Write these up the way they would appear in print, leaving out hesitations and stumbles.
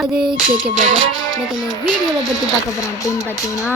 அது கேட்க போது எனக்கு இந்த வீடியோவில் பற்றி பார்க்க போகிறேன் அப்படின்னு பார்த்தீங்கன்னா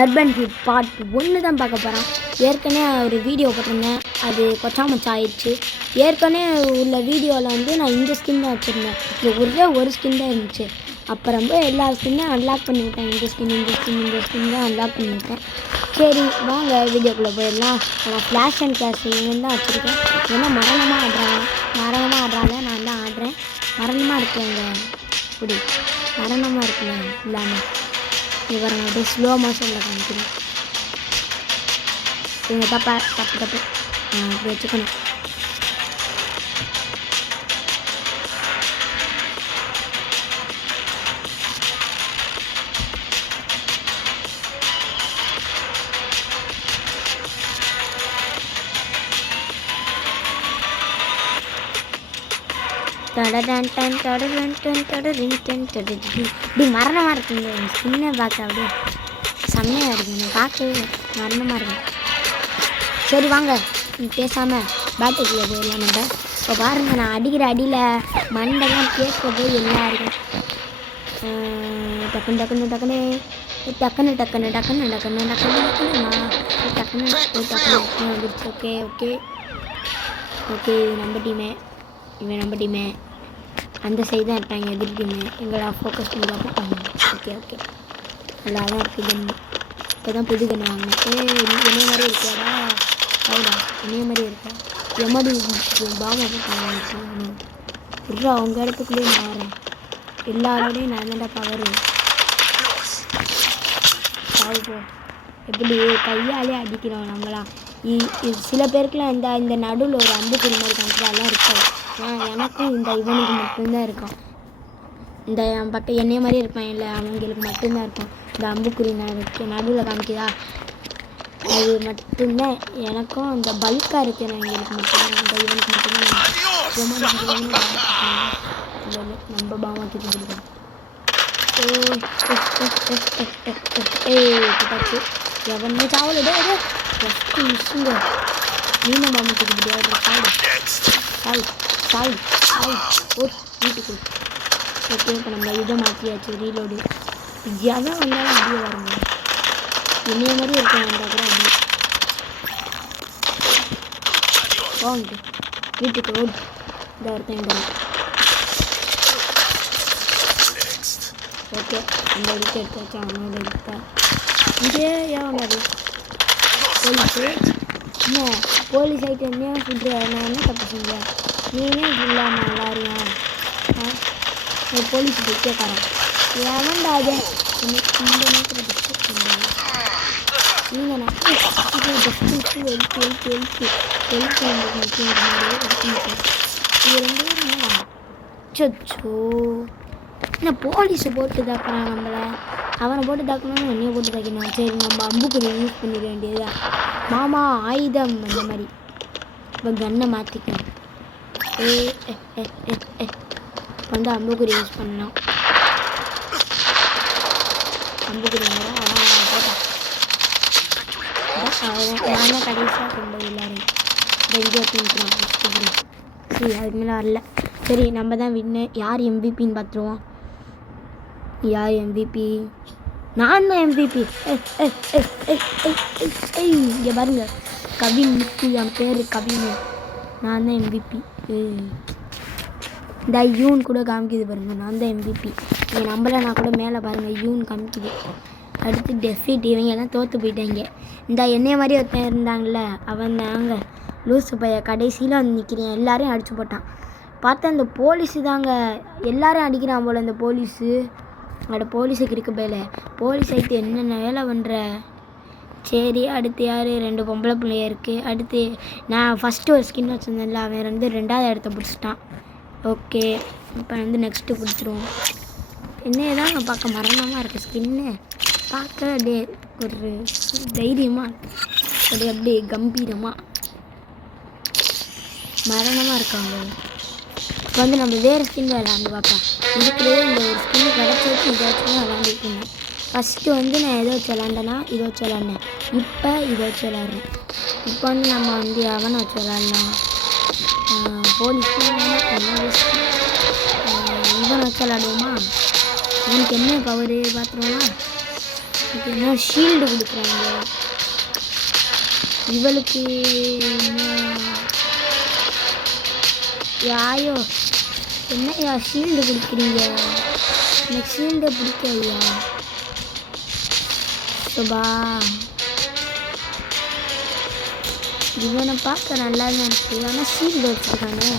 அர்பன் ஃபீட் பார்ட் 1 தான் பார்க்க போகிறேன். ஏற்கனவே ஒரு வீடியோ போட்டிருந்தேன், அது கொச்சாமச்சா ஆயிடுச்சு. ஏற்கனவே உள்ள வீடியோவில் வந்து நான் இந்த ஸ்கின் தான் வச்சுருந்தேன், ஒரே ஒரு ஸ்கின் தான் இருந்துச்சு. அப்புறம் போய் எல்லா ஸ்கின்னையும் அன்லாக் பண்ணிவிட்டேன். இந்த ஸ்கின் தான் அன்லாக் பண்ணிவிட்டேன். சரி வாங்க வீடியோக்குள்ளே போயிடலாம். நான் ஃப்ளாஷ் அண்ட் கிளாஸ் இவன் தான் வச்சுருக்கேன். ஏன்னா மரணமாக ஆடுறாங்க, நான் தான் ஆடுறேன். மரணமாக இருக்குங்க, இப்படி மரணமாக இருக்குங்க இல்லாமல் இது பாருங்க, அப்படியே ஸ்லோ மோஷனில் காமிக்கிறேன். இவங்க தப்பு இப்படி வச்சுக்கணும். இப்படி மரணமாக இருக்குங்க ஸ்கின்னை பார்க்க, அப்படியே செம்மையாக இருக்குங்க பார்க்க, மரணமாக இருக்கும். சரி வாங்க பேசாமல் பேட்டுக்குள்ளே போயிடலாம். நம்ம இப்போ பாருங்கள், நான் அடிக்கிற அடியில் மண்டெல்லாம் கேட்க போய் எல்லாம் இருக்கும். வந்துடுச்சு. ஓகே இவன் நம்ம டீமே அந்த சைடு தான் இருப்பாங்க, எதிர் டீமு எங்களை ஃபோக்கஸ் பண்ணி பார்ப்பாங்க. ஓகே நல்லா தான் இருக்குது. இப்போ தான் புது கண்ணு வாங்கினேன். என்னைய மாதிரி இருக்காடா, ஹவுடா என்னைய மாதிரி இருக்கா, எம்மாடி பாமா போட்டு அவங்க இடத்துக்குள்ளேயே நான் வரேன். எல்லாரோடையும் நான் தான்டா பவரு. போ எப்படி கையாலே அடிக்கிறோம் நம்மளாம். சில பேருக்குலாம் இந்த நடுவில் ஒரு அம்புக்குறி மாதிரி காமிக்கிறதெல்லாம் இருக்காது. எனக்கும் இவனுக்கு மட்டும்தான் இருக்கும். இந்த பக்கம் என்னைய மாதிரி இருப்பான் இல்லை, அவங்களுக்கு மட்டும்தான் இருக்கும் இந்த அம்புக்குறி நடுவில் காமிக்குதா, அது மட்டும்தான் எனக்கும். இந்த பல்காக இருக்குது எங்களுக்கு மட்டும்தான், இவனுக்கு மட்டும்தான். நம்ம பாமாக்கிட்டு பிடிக்கும். எவனே சாவல் மிஸ்ஸுங்க, மீன பாமாக்கிட்டு பிடிக்காது. வீட்டுக்கு ஓகே. இப்போ நம்ம இதை மாற்றியாச்சு, ரீலோடு. எவன் வந்தாலும் அப்படியே வருங்க, என்னைய மாதிரி இருக்க வந்தால் கூட அப்படியே வாங்கிட்டு வீட்டுக்கு ரோடு இந்த ஒருத்தன். ஓகே அந்த எடுத்து வச்சா அவனோட எடுத்தேன். இதே ஏன் அது போலீஸ் ஆகிட்டு என்ன ஃபுட்டு, நான் என்ன தப்பு செஞ்சேன், நீனே இல்லாமல் எல்லாரையும் போலீஸ் போய் கேட்கறேன். எவன்டா அது எனக்கு இந்த நேரத்தில் டிஸ்டர்ப் பண்ணுறாங்க. நீங்கள் சச்சோ என்ன போலீஸை போட்டு தாக்குறான் நம்மளை. அவனை போட்டு தாக்கணும்னு என்னையை போட்டு தாக்கணும். சரி நம்ம அம்புக்குறி யூஸ் பண்ணிட வேண்டியதா, மாமா ஆயுதம் அந்த மாதிரி. இப்போ கன்னை மாற்றிக்கணும். வந்து அம்புக்குறி யூஸ் பண்ணலாம். அம்புக்குறி போட்டான் கடைசியாக கொண்டு எல்லாரும் இங்கே தூக்கிக்கலாம். சரி அதுக்கு மேலே வரல. சரி நம்ம தான் வின்னு. யார் எம்விபின்னு பார்த்துருவோம். யார் எம்விபி? நான் தான் எம்விபி. இங்கே பாருங்க, கவின் மிக்கு, என் பேர் கவின், நான் தான் எம்விபி. இந்த யூன் கூட காமிக்குது பாருங்க, நான் தான் எம்விபி. நீங்கள் நம்பலைன்னா கூட மேலே பாருங்கள் யூன் காமிக்குது. அடுத்து டெஃபிட், இவங்க எல்லாம் தோற்று போயிட்டாங்க. இந்த என்னைய மாதிரி ஒருத்தன் இருந்தாங்கள்ல, அவன் தாங்க லூசு பைய கடைசியில் வந்து நிற்கிறேன். எல்லாரையும் அடித்து போட்டான். பார்த்தா இந்த போலீஸு தாங்க எல்லாரையும் அடிக்கிறான் போல். இந்த போலீஸு போலீஸுக்கு இருக்க பேலை போலீஸ் ஆகிட்டு என்னென்ன வேலை பண்ணுற. சரி அடுத்து யார்? 2 பொம்பளை பிள்ளைய இருக்குது. அடுத்து நான் ஃபஸ்ட்டு ஒரு ஸ்கின் வச்சுருந்தேன்ல, அவன் ரெண்டாவது இடத்த பிடிச்சிட்டான். ஓகே இப்போ நெக்ஸ்ட்டு பிடிச்சிருவோம். என்னையே தான் நான் பார்க்க மரணமாக இருக்குது ஸ்கின்னு. பார்க்க அப்படியே ஒரு தைரியமாக அப்படியே கம்பீரமாக மரணமாக இருக்காங்க. இப்போ நம்ம வேறு ஸ்கின் விளாண்டு பார்ப்போம். இதுக்குள்ளே இந்த ஒரு ஸ்கின் கிடச்சிட்டு இதை வச்சு தான் விளாண்டுருக்கேன். ஃபஸ்ட்டு நான் எதை வச்சு விளாண்டேன்னா இதை வச்சு விளாண்டேன். இப்போ இதை வச்சு விளாட்றேன். இப்போ நம்ம அவனை வச்சு விளாட்லாம். போலீஸ் இவனை வச்சு விளாடுவோமா? எனக்கு என்ன பவரு பார்த்துருவோமா? என்ன ஷீல்டு கொடுக்குறாங்க இவளுக்கு. யாயோ என்னையா ஷீல்டு கொடுக்குறீங்க? எனக்கு ஷீல்டை பிடிக்கலையா? சுபா இவனை பார்க்க நல்லா தான் இருக்கு, ஆனால் ஷீல்டு வச்சுருக்கானே.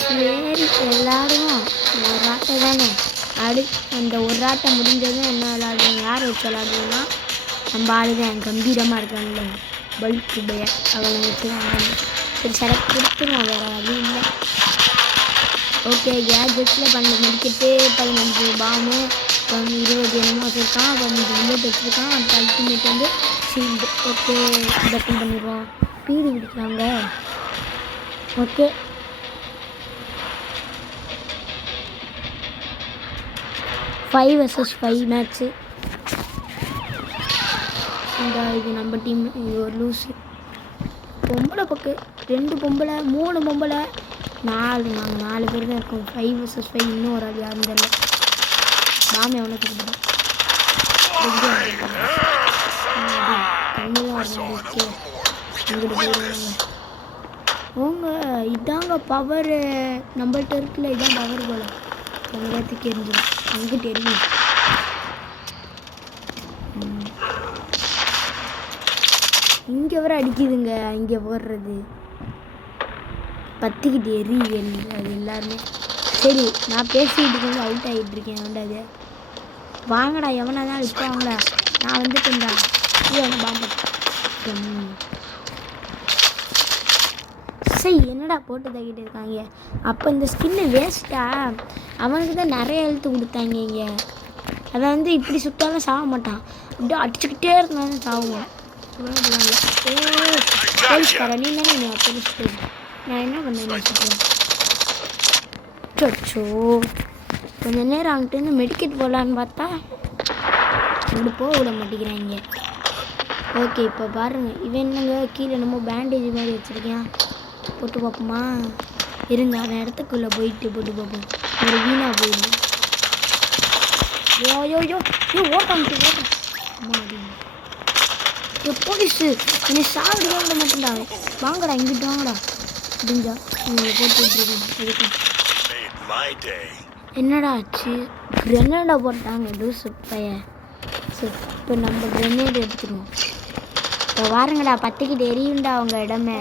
சரி எல்லாரும் ஒரு ஆட்டை தானே அந்த ஒரு ஆட்டை முடிஞ்சதும் என்ன விளாடுவோம்? யார் வச்சு விளாடுவோம்னா நம்ம ஆளுதான் கம்பீரமாக இருக்காங்கல்ல பல்க் பையன் அவளை வச்சு தான். சரி செலக்ட் கொடுத்துருவோம், வேறு வழி இல்லை. ஓகே கேஜெட்ஸில் 12 மெடிக்கெட்டு 15 பாமு 20 என்னமோ வச்சுருக்கான், 15 புல்லட் வச்சுருக்கான். அடுத்த அல்டிமேட் வந்து ஷீல்டு. ஓகே பெட்டன் பண்ணிடுவோம். ஸ்பீடு பிடிக்கிறாங்க. Okay 5 vs 5 match. இந்த இது நம்ம டீம். இது ஒரு லூஸு பொம்பளை பக்கம் 2 பொம்பளை 3 பொம்பளை 4. நாங்கள் 4 பேர் தான் இருக்கோம். 5 vs 5. இன்னும் ஒரு ஆள் யாரும் தெரியல. பாம் எவ்வளோ கொடுக்குறோம்? அவங்க இதாங்க பவரு நம்மள்கிட்ட இருக்குல்ல, இதான் பவர் போல. எல்லாத்துக்கு எரிஞ்சிடும் அங்கே தெரியும். இங்கே வர அடிக்குதுங்க, இங்கே போடுறது பற்றிக்கிட்டு எரியுது அது எல்லாருமே. சரி நான் பேசிக்கிட்டு கொஞ்சம் அவுட் ஆகிட்டு இருக்கேன். வேண்டாது வாங்கடா, எவனா தான் இப்போ வாங்கடா, நான் வந்துட்டேன்டா. அவனை பாம்பு சரி என்னடா போட்டு தக்கிட்டு இருக்காங்க. அப்போ இந்த ஸ்கின்னு வேஸ்ட்டா? அவனுக்கு தான் நிறைய எழுத்து கொடுத்தாங்க. இங்கே அதை வந்து இப்படி சுட்டாலும் சாக மாட்டான், இப்படி அடிச்சுக்கிட்டே இருந்தாலும் சாகுவான். போலீஸ்காரன் நீ தானே என்ன போலீஸ்? நான் என்ன பண்ணேன்? சச்சோ கொஞ்சம் நேரம் அங்கிட்டு மெடிக்கெட் போகலான்னு பார்த்தா இப்படி போக விட மாட்டேங்கிறாங்க. ஓகே இப்போ பாருங்கள், இவன் என்னங்க கீழே என்னமோ பேண்டேஜ் மாதிரி வச்சுருக்கேன். போட்டு பார்ப்போமா? இருங்க அந்த இடத்துக்குள்ளே போயிட்டு போட்டு பார்ப்போம். ஒரு வீணாக போயிடும். யோ ஓட்டான்ட்டு ஓட்டம். போலீஸு என்னை சாப்பிடுதான் விட மாட்டேன்டா. வாங்கடா இங்கிட்டு வாங்கடா அப்படிஞ்சா போட்டுருக்கேன். எதுக்கு என்னடா ஆச்சு? கிரெனேடா போட்டாங்க லூசு பையன். சரி இப்போ நம்ம கிரெனேட் எடுத்துருவோம். இப்போ வாருங்கடா, பத்திக்கிட்டு எரியுண்டா அவங்க இடமே.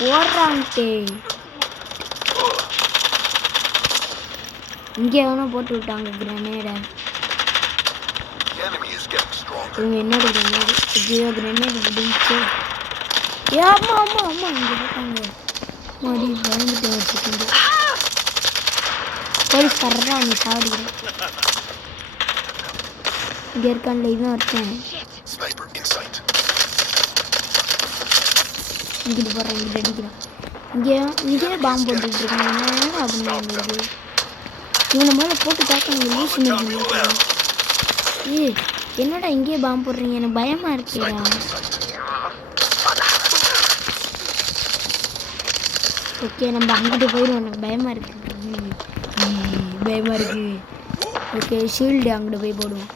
போடுறான்ட்டே இங்கே எவனோ போட்டு விட்டாங்க கிரெனேடை. இவங்க என்னோட கிரெனேடு ஜியோ கிரெனேடு முடிஞ்சு. ஆமா ஆமா ஆமா இங்கே போட்டாங்க. மாடி பயந்துட்டு வச்சுக்கிட்டு போலீஸ் தர்றா நீ சாப்பிடுகிறேன். இங்கே இருக்கான்ல இவன் ஒருத்தன். இங்கிட்டு போடுறேன், இங்கிட்டு அடிக்கிறான். இங்கே பாம்பு போட்டுட்டு இருக்காங்க. என்ன அப்படின்னு இவனை மேலே போட்டு தாக்க லூஸ் பண்ணிருக்கீங்க. என்னடா இங்கேயே பாம்பு போடுறீங்க? எனக்கு பயமா இருக்குடா. ஓகே நம்ம அங்கிட்டு போயிடுவோம், எனக்கு பயமா இருக்கு. பயமா இருக்கு. ஓகே ஷீல்டு அங்கிட்டு போய் போடுவோம்.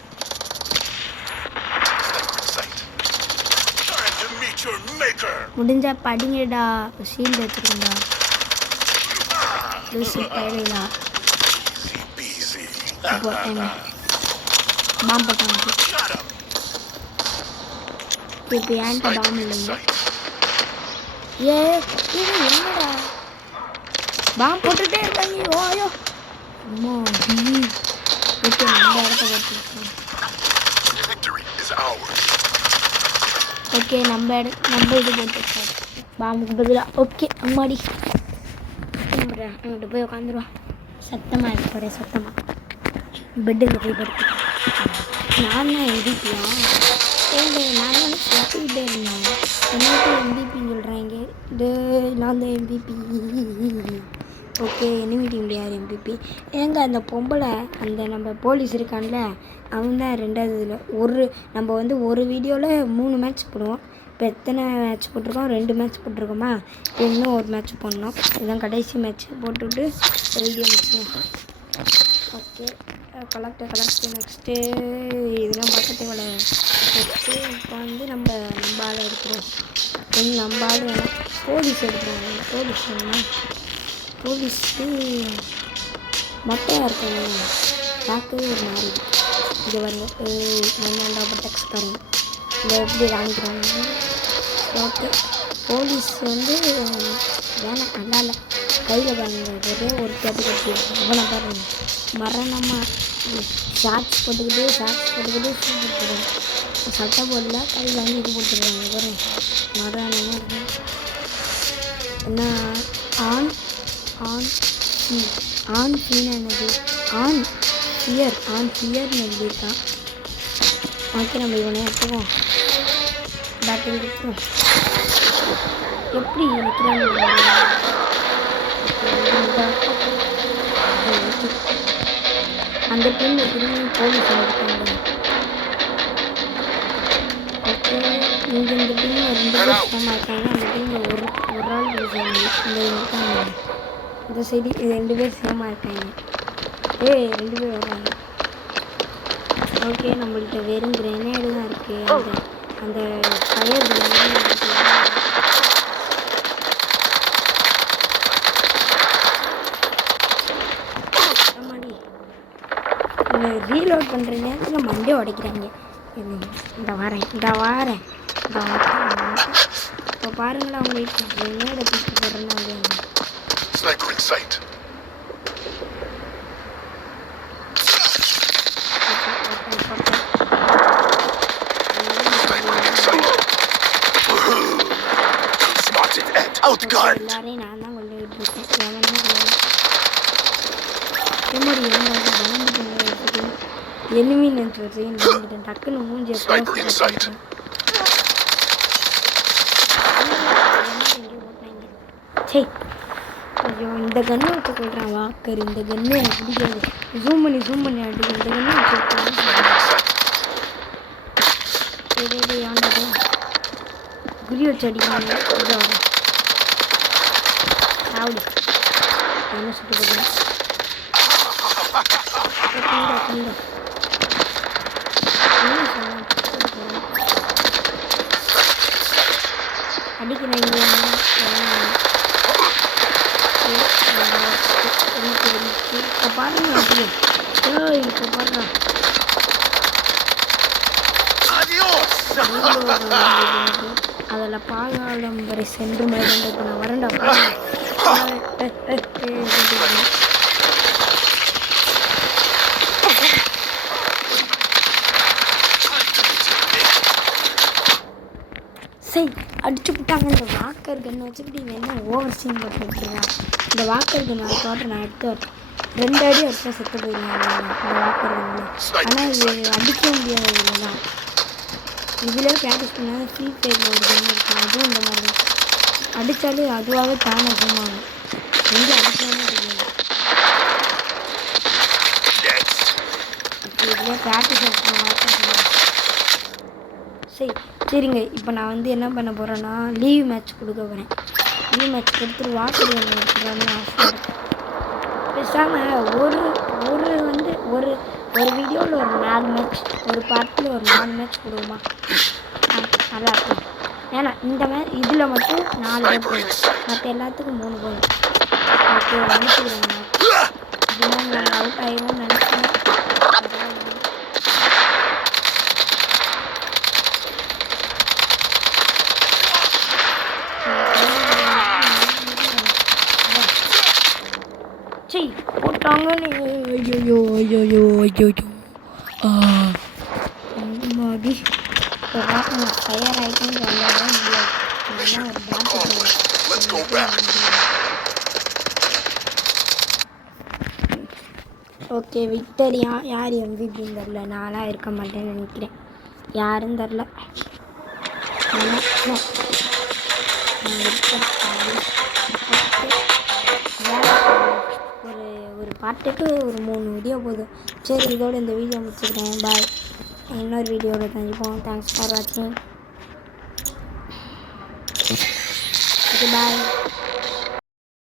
முடிஞ்சா படிங்கடா. ஷீல்டு வச்சுருக்கா லூசு பயிலா போட்டாங்க. பாம்பு போட்டாங்க. இப்போ ஏன்ட்ட பாம்பு இல்லைங்க. என்னடா பாம்பு போட்டுகிட்டே இருக்காங்க. ஓயோ அம்மா ஓகே நம்ம இடத்த போட்டுருக்கோம். ஓகே நம்ம இது போட்டுருக்கோம் பாம்புக்கு பதிலாக. ஓகே அம்மாடி அங்கிட்ட போய் உட்காந்துருவான். சத்தமாக இருக்கு ஒரே சத்தமாக. பெட்டில் போய் படுத்து நான் தான் எம்பிபியா? நான் வந்து சொல்லிக்கிட்டே இருந்தேன். என்னட்டு எம்பிபின்னு சொல்கிறாங்க. நான் தான் எம்பிபி. ஓகே எனிமி டீம் யார் எம்பிபி? ஏங்க அந்த பொம்பளை அந்த நம்ம போலீஸ் இருக்கான்ல அவன் தான் 2வது இதில். நம்ம வந்து ஒரு வீடியோவில் 3 மேட்ச் போடுவோம். இப்போ எத்தனை மேட்ச் போட்டிருக்கோம்? 2 மேட்ச் போட்டிருக்கோமா? இன்னும் ஒரு மேட்ச் போடணும். இதுதான் கடைசி மேட்ச் போட்டுவிட்டு வீடியோ முடிச்சுவோம். ஓகே கலெக்ட் நெக்ஸ்ட்டு இதெல்லாம் பக்கத்து வேலை. நெக்ஸ்ட்டு இப்போ வந்து நம்ம ஆளை எடுக்கிறோம். நம்ம ஆள் வேணும். போலீஸ் எடுக்கிறோம். போலீஸ் வேணுமா? போலீஸ்க்கு மொட்டையாக இருக்கணும். பார்க்கவே ஒரு மாதிரி இருக்குது. இது வந்து டெக்ஸ்ட் பாருங்க. இதை எப்படி வாங்கிக்கிறாங்க. ஓகே போலீஸ் வந்து வேணாம் நல்லா கையில் பாருங்க. ஒரே ஒரு கேட்டு கட்டி அவனை பாருங்க மரணமாக ஷார்ட்ஸ் போட்டுக்கிட்டு ஷூ போட்டுருக்காங்க. சட்டை போடல கையில் வந்து இது போட்டுருக்காங்க பாருங்க மரணமாக இருக்கும். என்ன ஆன் ஃபீனா என்னது? ஆன் ஃபியர்னு எழுதியிருக்கான். ஓகே நம்ம இவனே எடுத்துவோம். பேட்டரி எடுத்துவோம். எப்படி இருக்கிறான்னு அந்த டீமில் திரும்பி போலீஸ் இருக்காங்க. ஓகே இந்த டீமில் 2 பேர் சேமாக இருக்காங்க. அந்த டீமில் ஒரு ஆள் இருக்காங்க. இந்த சைடு 2 பேர் சேமாக இருக்காங்க. 2 பேர் வர்றாங்க. ஓகே நம்மள்கிட்ட வெறும் கிரனேடு தான் இருக்குது. அந்த ஃபயர் ரீலோட் பண்ணுற நேரத்தில் மண்டே உடைக்கிறாங்க. இந்த வாரேன் இப்போ பாருங்களா அவங்களுக்கு கிரனேடை தூக்கி போடுறேன்னா எல்லாரையும் நான் தான் கொண்டு விட்டுருக்கேன். எனிமி நினச்சி வச்சுக்கிட்டு டக்குன்னு மூஞ்சி சே ஐயோ இந்த கன்று வச்சு கொள்கிறான் வாக்கர். இந்த கன்று எனக்கு பிடிக்காது. ஜூம் பண்ணி அடிக்கும். இந்த கன்று வச்சு ஆண்டது குரி வச்சு அடிக்காங்க. சாவடி என்ன சுட்டு போடுறேன். அடிக்கிறாங்க. இப்போ பாருங்க அப்படியே இப்போ பாருங்க அதில் பாதாளம் வரை சென்று மேடம் இப்போ நான் வரேன்டா. சரி அடிச்சு விட்டாங்க. இந்த வாக்கர் கன்று வச்சுக்கிட்டு இவன் என்ன ஓவர் சீன் போட்டுருக்கான். இந்த வாக்கர் கன்று அது தோட்டம் நான் எடுத்து வரேன். 2 அடி அடிச்சா செத்து போயிருக்காங்க இந்த வாக்கர் கன்று. ஆனால் இது அடிக்க முடியாது. இல்லைன்னா இதில் ப்ராக்டிஸ் பண்ணால் ஃப்ரீ ஃபயரில் ஒரு கன்று இருக்கும். அதுவும் இந்த மாதிரி தான் அடித்தாலே அதுவாகவே தானே சும்மாங்க. எங்கே அடிக்கலாமே தெரியாது. இதில் ப்ராக்டிஸ் சரிங்க. இப்போ நான் வந்து என்ன பண்ண போகிறேன்னா லீவ் மேட்ச் கொடுக்க போகிறேன். லீவ் மேட்ச் கொடுத்துட்டு வாட்டர் கன்று எடுத்துக்கலாம்னு ஆசையாக இருக்கும். பேசாமல் ஒரு வீடியோவில் ஒரு 4 மேட்ச், ஒரு பார்ட்டில் ஒரு 4 மேட்ச் கொடுக்குமா? நல்லா இருக்கும். ஏன்னா இந்த மேட்ச் இதில் மட்டும் 4 பேர் போதும். மற்ற எல்லாத்துக்கும் 3 போதும். ஓகே அனுப்பிடுவாங்க. இதெல்லாம் நாங்கள் அவுட் ஆகிடும்னு நினச்சேன். போட்டாங்கன்னு ஐயோ மாதிரி ஃபயர் ஆகிட்டுன்னு சொல்லவே முடியாது. ஓகே விக்டரியா யார் எம்பிபின்னு தெரில. நானாக இருக்க மாட்டேன்னு நினைக்கிறேன். யாரும் தெரில. ஒரு பாட்டுக்கு ஒரு 3 வீடியோ போதும். சரி இதோட இந்த வீடியோ முடிச்சுக்கிறேன். பாய். இன்னொரு வீடியோவில் சந்திப்போம். தேங்க்ஸ் ஃபார் வாட்சிங். Okay bye.